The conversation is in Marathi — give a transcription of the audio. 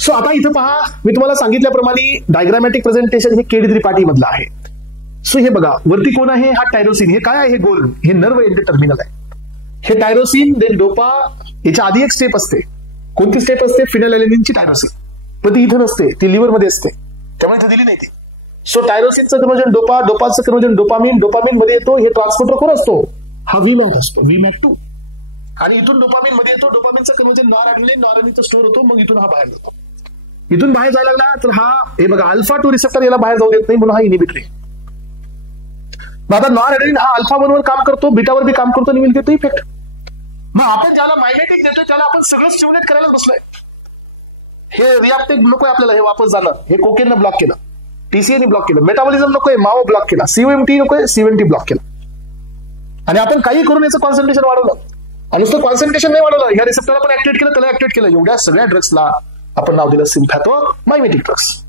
सो आता इथं पहा, मी तुम्हाला सांगितल्याप्रमाणे डायग्रामॅटिक प्रेझेंटेशन हे केडी त्रिपाठी मधलं आहे. सो हे बघा, वरती कोण आहे? हा टायरोसिन. हे काय आहे? हे गोल, हे नर्व एंड टर्मिनल आहे. हे टायरोसिन, देन डोपा. याच्या आधी एक स्टेप असते. कोणती स्टेप असते? फिनाइलॅलेनिनची टायरोसिन. पण ती इथं नसते, ती लिव्हर मध्ये असते, त्यामुळे इथं दिली नाही ती. सो टायरोसिनचं कन्व्हर्जन डोपा, डोपाचं कन्व्हर्जन डोपामिन, डोपामिन मध्ये येतो. हे ट्रान्सपोर्टर कोण असतो? हा व्हीमॅट असतो, व्हीमॅट2. आणि इथून डोपामिन मध्ये येतो. डोपामिनचं कन्व्हर्जन नॉरएड्रेनालिन, नॉरएड्रेनालिन स्टोअर होतो. मग इथून हा बाहेर जातो. इथून बाहेर जायला लागला तर हा, हे बघा, अल्फा-2 रिसेप्टर याला बाहेर जाऊ देत नाही, म्हणून हा इनिबिटरी. मग आता नॉरएड्रेनालिन हा अल्फा-1 वर काम करतो, बीटावर बी काम करतो आणि विल देतो इफेक्ट. मग आपण ज्याला मायमेटिक देतोय त्याला आपण सगळं स्टिम्युलेट करायला बसलोय. हे रिॲक्टिव्ह नकोय आपल्याला, हे वापस जाणं. हे कोकेननं ब्लॉक केलं, टीसीएने ब्लॉक केलं. मेटाबॉलिझम नकोय, माओ ब्लॉक केला. सीओएमटी नकोय, सीएमटी ब्लॉक केला. आणि आपण काही करून याचं कॉन्सन्ट्रेशन वाढवलं. आणि नुसतं कॉन्सन्ट्रेशन नाही वाढवलं, ह्या रिसेप्टरला पण ऍक्टिव्हेट केलं, त्याला ऍक्टिव्हेट केलं. एवढ्या सगळ्या ड्रग्सला आपण नाव दिलं सिम्पॅथोमायमेटिक ड्रग्स.